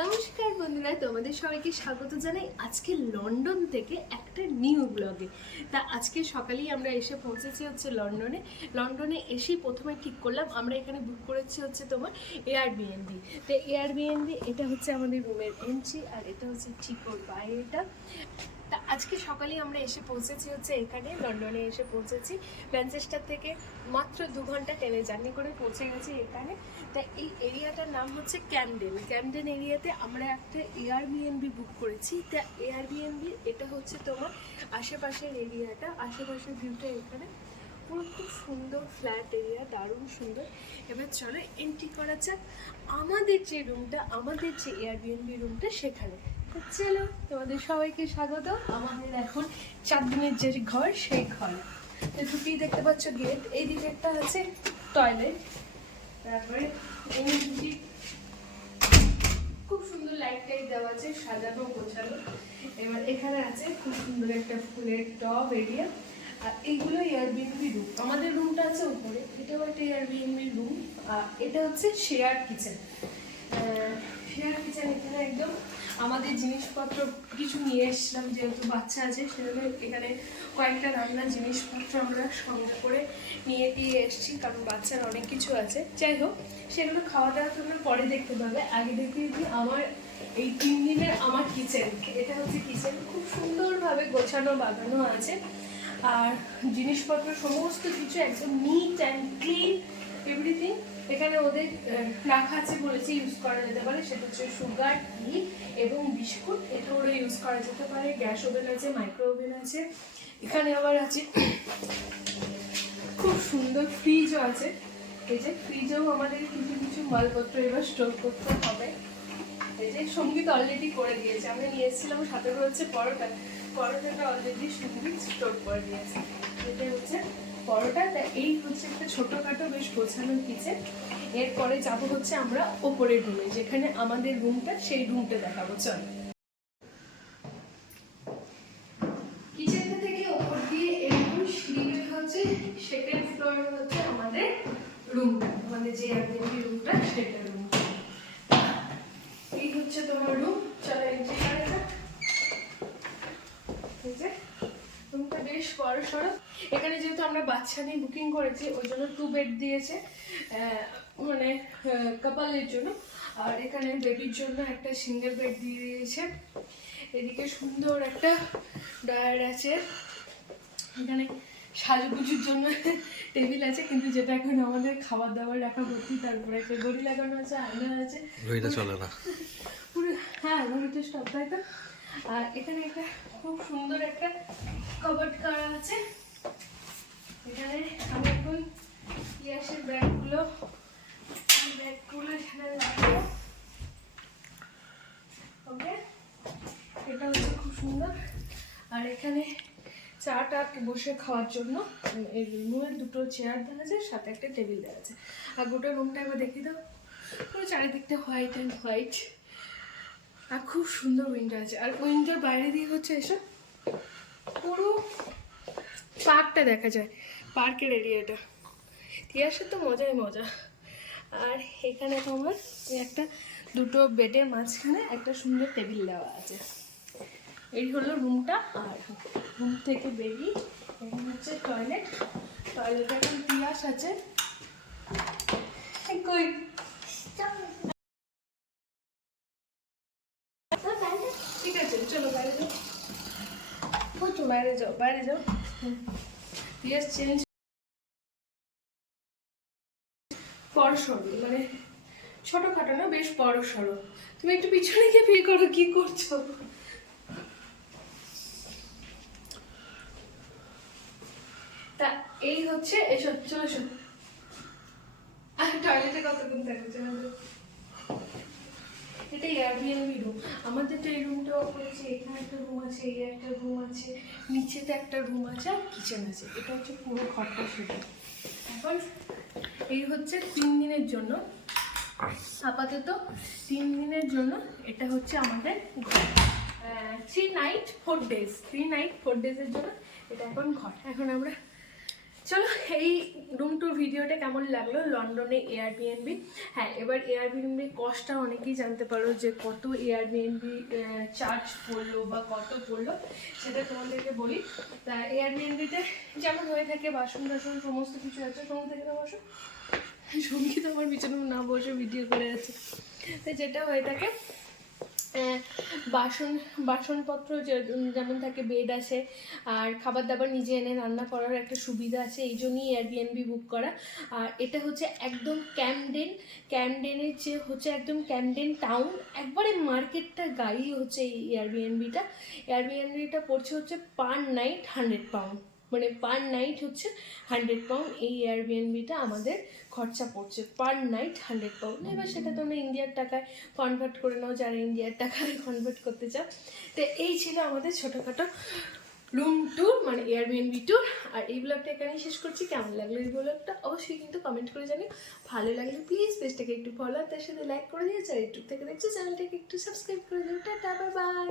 নমস্কার বন্ধুরা, তোমাদের সবাইকে স্বাগত জানাই আজকে লন্ডন থেকে একটা নিউ ব্লগে তা আজকে সকালেই আমরা এসে পৌঁছেছি হচ্ছে লন্ডনে। লন্ডনে এসেই প্রথমে ঠিক করলাম, আমরা এখানে বুক করেছি হচ্ছে তোমার এয়ার বিএনবি তো এয়ার বিএনবি এটা হচ্ছে আমাদের রুমের এন্ট্রি আর এটা হচ্ছে ঠিক ওর বাইরেটা তা আজকে সকালেই আমরা এসে পৌঁছেছি হচ্ছে এখানে, লন্ডনে এসে পৌঁছেছি। ম্যানচেস্টার থেকে মাত্র দু ঘণ্টা ট্রেনে জার্নি করে পৌঁছে গেছি এখানে। তা এই এরিয়াটার নাম হচ্ছে ক্যামডেন। ক্যামডেন এরিয়াতে আমরা একটা এয়ারবিএনবি বুক করেছি। তা এয়ারবিএনবি এটা হচ্ছে তোমার আশেপাশের এরিয়াটা। আশেপাশের ভিউটা এখানে। পুরো খুব সুন্দর ফ্ল্যাট এরিয়া দারুণ সুন্দর। এবার চলো এন্ট্রি করা যাক। আমাদের যে রুমটা আমাদের যে এয়ারবিএনবি রুমটা সেখানে। চলো, তোমাদের সবাইকে স্বাগত। আমাদের এখন চার দিনের যে ঘর, সেই ঘর। তো দেখতে পাচ্ছ গেট এই দিকে একটা আছে টয়লেট তারপরে খুব সুন্দর লাইট টাইট দেওয়া আছে, সাজানো, গোছানো। এবার এখানে আছে খুব সুন্দর একটা ফুলের টব এরিয়া আর এইগুলো এয়ারবিএনবি রুম আমাদের রুমটা আছে উপরে। এটাও একটা এয়ারবিএনবি রুম আর এটা হচ্ছে শেয়ার কিচেন শেয়ার কিচেন এখানে একদম আমাদের জিনিসপত্র কিছু নিয়ে এসেছিলাম, যেহেতু বাচ্চা আছে, সেজন্য এখানে কয়েকটা রান্নার জিনিসপত্র আমরা সঙ্গে করে নিয়ে দিয়ে এসেছি, কারণ বাচ্চার অনেক কিছু আছে। যাই হোক, সেগুলো খাওয়া দাওয়া তোমরা পরে দেখতে পাবে। আগে দেখতে দিই আমার এই তিন দিনের আমার কিচেন এটা হচ্ছে কিচেন খুব সুন্দরভাবে গোছানো, বাগানো আছে। আর জিনিসপত্র, সমস্ত কিছু একদম নিট অ্যান্ড ক্লিন রাখা আছে বলেছে ইউজ করা যেতে পারে, সেটা হচ্ছে সুগার ঘি এবং বিস্কুট। এটা ওরা ইউজ করা যেতে পারে। গ্যাস ওভেন আছে মাইক্রো ওভেন আছে। এখানে আবার আছে, খুব সুন্দর ফ্রিজও আছে। এই যে ফ্রিজেও আমাদের কিছু কিছু মালপত্র এবার স্টোর করতে হবে। এই যে সংগীত অলরেডি করে দিয়েছে। আমরা নিয়ে এসেছিলাম সাথে হচ্ছে পরোটা। পরোটাটা অলরেডি সংগীত স্টোর করে দিয়েছে। এটা হচ্ছে পরোটা, তা এই হচ্ছে একটা ছোটোখাটো বেশ গোছানো কিচেন এরপরে যাব হচ্ছে আমরা ওপরের রুমে যেখানে আমাদের রুমটা সেই রুমটা দেখাবো, চল। আমাদের রুমটা আমাদের যে রুমটা সেটা রুম এই হচ্ছে তোমার রুম চলো এন্ট্রি করা যাক এই যে রুমটা বেশ বড় সড়ো এখানে যেহেতু আমরা বাচ্চা নিয়ে বুকিং করেছি ওই জন্য টু বেড দিয়েছে মানে কাপালের জন্য। আর এখানে বেবির জন্য একটা সিঙ্গেল বেড দিয়ে দিয়েছে। এদিকে সুন্দর একটা ডয়ার আছে। এখানে সাজুগুজুর জন্য টেবিল আছে কিন্তু যেটা এখন আমাদের খাবার দাবার রাখা ভর্তি তারপরে একটা গড়ি লাগানো আছে আয়না আছে। চলে না। পুরো হ্যাঁ তো? আর এখানে একটা খুব সুন্দর একটা কভার্ড করা আছে। এখানে আমি এখন ইয়াসের ব্যাগগুলো ব্যাগগুলো এখানে রাখব। ওকে? এটা খুব সুন্দর। আর এখানে চাটা বসে খাওয়ার জন্য এই রুমে দুটো চেয়ার দেওয়া আছে, সাথে একটা টেবিল দেওয়া আছে। আর গোটা রুমটা একবার দেখিয়ে দাও। পুরো চারিদিকটা হোয়াইট অ্যান্ড হোয়াইট আর খুব সুন্দর উইন্ডো আছে। আর উইন্ডোর বাইরে দিয়ে হচ্ছে এসব পুরো পার্কটা দেখা যায়। পার্কের এরিয়াটা তিয়াসের তো মজাই মজা। আর এখানে তোমার একটা দুটো বেডের মাঝখানে একটা সুন্দর টেবিল দেওয়া আছে। এই হলো রুমটা আর রুম থেকে বেরিয়ে এখানে হচ্ছে টয়লেট টয়লেটে এখন তিয়াস আছে। কই ঠিক আছে চলো বাইরে যাও তো বাইরে যাও বাইরে যাও। তিয়াস চেঞ্জ বড় মানে না, বেশ বড় সড়ো। তুমি একটু পিছনে গিয়ে ফিল করো কি করছ। তা এই হচ্ছে এসব চলো আর টয়লেটে কতক্ষণ থাকবে চলো। এটা এয়ারবিএনবি রুম আমাদের তো এই রুমটা করেছে এখানে একটা রুম আছে, এই একটা রুম আছে, নিচেতে একটা রুম আছে আর কিচেন আছে। এটা হচ্ছে পুরো ঘরটা সেটা এখন এই হচ্ছে তিন দিনের জন্য। আপাতত তিন দিনের জন্য এটা হচ্ছে আমাদের three night four days three night four ডেজের জন্য এটা এখন ঘর। এখন আমরা চলো এই রুম টুর ভিডিওটা কেমন লাগল? লন্ডনে এয়ারবিএনবি হ্যাঁ এবার এয়ারবিএনবি কস্টটা অনেকেই জানতে পারো যে কত এয়ারবিএনবি চার্জ পড়ল বা কত পড়ল, সেটা তোমাদেরকে বলি। তা এয়ারবিএনবিতে যেমন হয়ে থাকে বাসন টাসন, সমস্ত কিছু আছে। সঙ্গে থেকে না বসো? সংগীত আমার পিছনে না বসে ভিডিও করে আছে। তো যেটা হয়ে থাকে বাসন, বাসনপত্র যেমন থাকে বেড আছে, আর খাবার দাবার নিজে এনে রান্না করার একটা সুবিধা আছে, এই জন্যই এয়ারবিএনবি বুক করা। আর এটা হচ্ছে একদম ক্যামডেন ক্যামডেনের যে হচ্ছে একদম ক্যামডেন টাউন একবারে মার্কেটটা গায়েই হচ্ছে এই এয়ারবিএনবিটা এয়ারবিএনবিটা পড়ছে হচ্ছে পার নাইট হান্ড্রেড পাউন্ড মানে পার নাইট হচ্ছে হান্ড্রেড পাউন্ড এই এয়ারবিএনবিটা আমাদের খরচা পড়ছে। পার নাইট হান্ড্রেড পাউন্ড এবার সেটা তোমরা ইন্ডিয়ার টাকায় কনভার্ট করে নাও যারা ইন্ডিয়ার টাকায় কনভার্ট করতে চাও। তো এই ছিল আমাদের ছোটোখাটো রুম ট্যুর মানে এয়ারবিএনবি ট্যুর আর এই ব্লগটা এখানেই শেষ করছি। কেমন লাগল এই ব্লগটা অবশ্যই কিন্তু কমেন্ট করে জানিও। ভালো লাগলে প্লিজ পেজটাকে একটু ফলো আর তার সাথে লাইক করে দিয়েছে আর ইউটিউব থেকে দেখছ চ্যানেলটাকে একটু সাবস্ক্রাইব করে দিও। Tata bye bye